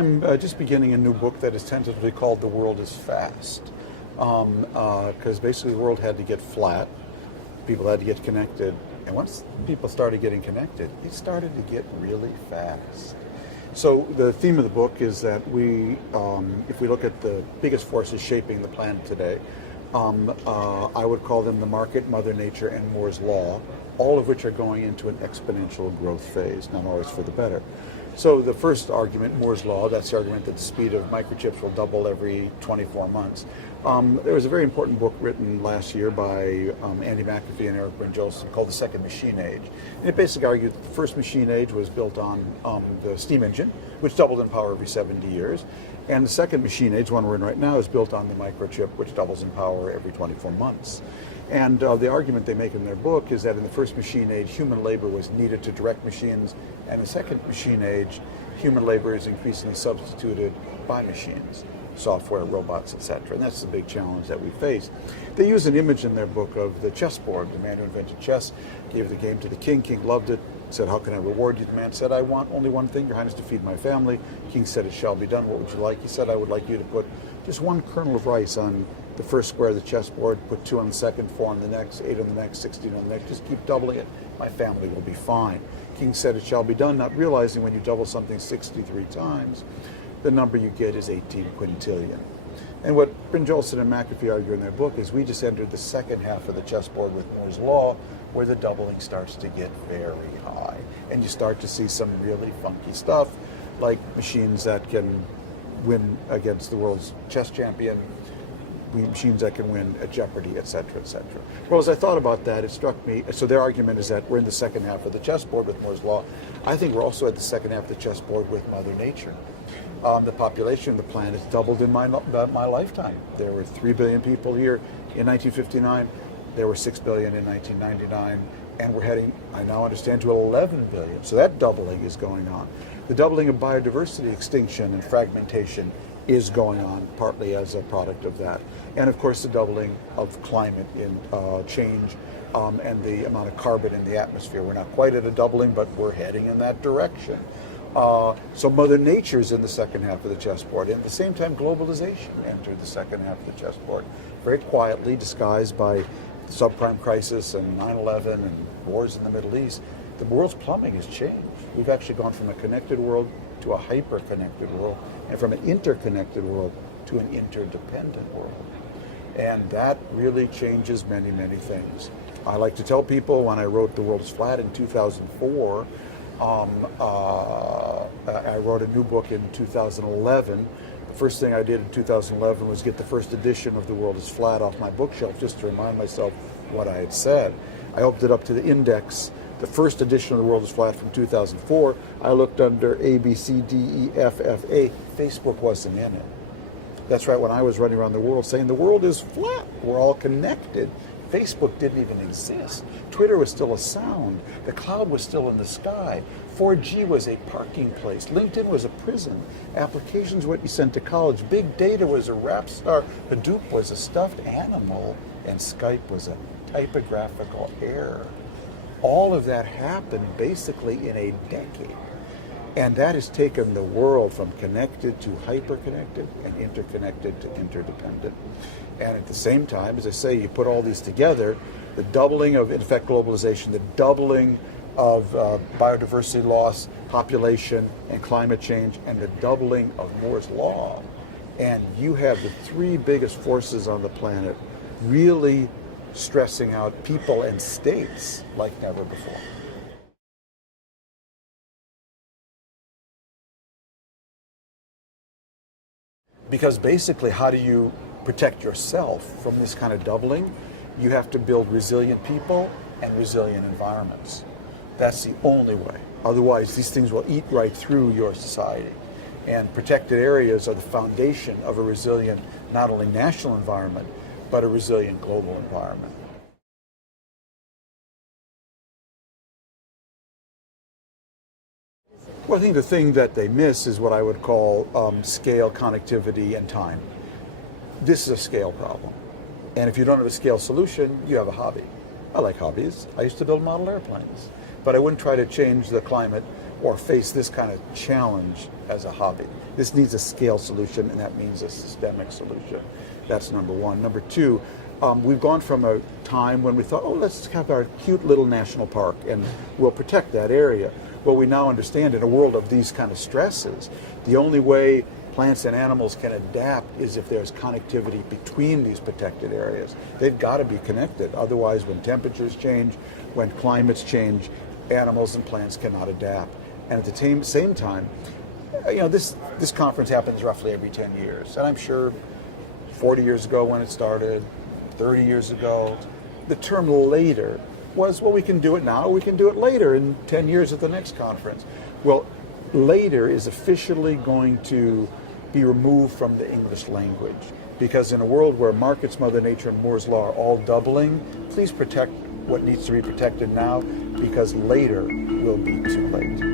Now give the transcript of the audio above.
I'm just beginning a new book that is tentatively called The World is Fast. Because basically the world had to get flat, people had to get connected, and once people started getting connected, it started to get really fast. So the theme of the book is that if we look at the biggest forces shaping the planet today, I would call them the market, Mother Nature, and Moore's Law, all of which are going into an exponential growth phase, not always for the better. So the first argument, Moore's Law, that's the argument that the speed of microchips will double every 24 months. There was a very important book written last year by Andy McAfee and Eric Bryn-Jolson called The Second Machine Age. And it basically argued that the first machine age was built on the steam engine, which doubled in power every 70 years. And the second machine age, one we're in right now, is built on the microchip, which doubles in power every 24 months. And the argument they make in their book is that in the first machine age, human labor was needed to direct machines, and in the second machine age, human labor is increasingly substituted by machines, software, robots, etc. And that's the big challenge that we face. They use an image in their book of the chessboard. The man who invented chess gave the game to the king. King loved it, said, "How can I reward you?" The man said, "I want only one thing, Your Highness, to feed my family." King said, "It shall be done. What would you like?" He said, "I would like you to put just one kernel of rice on the first square of the chessboard, put 2 on the second, 4 on the next, 8 on the next, 16 on the next, just keep doubling it. My family will be fine." King said, "It shall be done," not realizing when you double something 63 times, the number you get is 18 quintillion. And what Bryn-Jolson and McAfee argue in their book is we just entered the second half of the chessboard with Moore's Law, where the doubling starts to get very high. And you start to see some really funky stuff, like machines that can win against the world's chess champion, machines that can win at Jeopardy, et cetera, et cetera. Well, as I thought about that, it struck me, so their argument is that we're in the second half of the chessboard with Moore's Law. I think we're also at the second half of the chessboard with Mother Nature. The population of the planet doubled in my lifetime. There were 3 billion people here in 1959. There were 6 billion in 1999. And we're heading, I now understand, to 11 billion. So that doubling is going on. The doubling of biodiversity extinction and fragmentation is going on partly as a product of that. And of course the doubling of climate change and the amount of carbon in the atmosphere. We're not quite at a doubling, but we're heading in that direction. So Mother Nature is in the second half of the chessboard. And at the same time, globalization entered the second half of the chessboard, very quietly disguised by the subprime crisis and 9/11 and wars in the Middle East. The world's plumbing has changed. We've actually gone from a connected world to a hyper-connected world, and from an interconnected world to an interdependent world. And that really changes many, many things. I like to tell people when I wrote The World is Flat in 2004, I wrote a new book in 2011. The first thing I did in 2011 was get the first edition of The World is Flat off my bookshelf just to remind myself what I had said. I opened it up to the index. The first edition of The World is Flat from 2004, I looked under A, B, C, D, E, F, F, A. Facebook wasn't in it. That's right, when I was running around the world saying the world is flat, we're all connected, Facebook didn't even exist. Twitter was still a sound. The cloud was still in the sky. 4G was a parking place. LinkedIn was a prison. Applications were what you sent to college. Big data was a rap star. Hadoop was a stuffed animal. And Skype was a typographical error. All of that happened basically in a decade. And that has taken the world from connected to hyper-connected and interconnected to interdependent. And at the same time, as I say, you put all these together, the doubling of, in fact, globalization, the doubling of biodiversity loss, population, and climate change, and the doubling of Moore's Law. And you have the 3 biggest forces on the planet really stressing out people and states like never before. Because basically, how do you protect yourself from this kind of doubling? You have to build resilient people and resilient environments. That's the only way. Otherwise, these things will eat right through your society. And protected areas are the foundation of a resilient, not only national environment, but a resilient global environment. Well, I think the thing that they miss is what I would call scale, connectivity, and time. This is a scale problem. And if you don't have a scale solution, you have a hobby. I like hobbies. I used to build model airplanes. But I wouldn't try to change the climate or face this kind of challenge as a hobby. This needs a scale solution, and that means a systemic solution. That's number one. Number two, we've gone from a time when we thought, oh, let's have our cute little national park and we'll protect that area. Well, we now understand in a world of these kind of stresses, the only way plants and animals can adapt is if there's connectivity between these protected areas. They've got to be connected. Otherwise, when temperatures change, when climates change, animals and plants cannot adapt. And at the same time, this conference happens roughly every 10 years. And I'm sure 40 years ago when it started, 30 years ago, the term later was, well, we can do it now, we can do it later in 10 years at the next conference. Well, later is officially going to be removed from the English language, because in a world where markets, Mother Nature, and Moore's Law are all doubling, please protect what needs to be protected now, because later will be too late.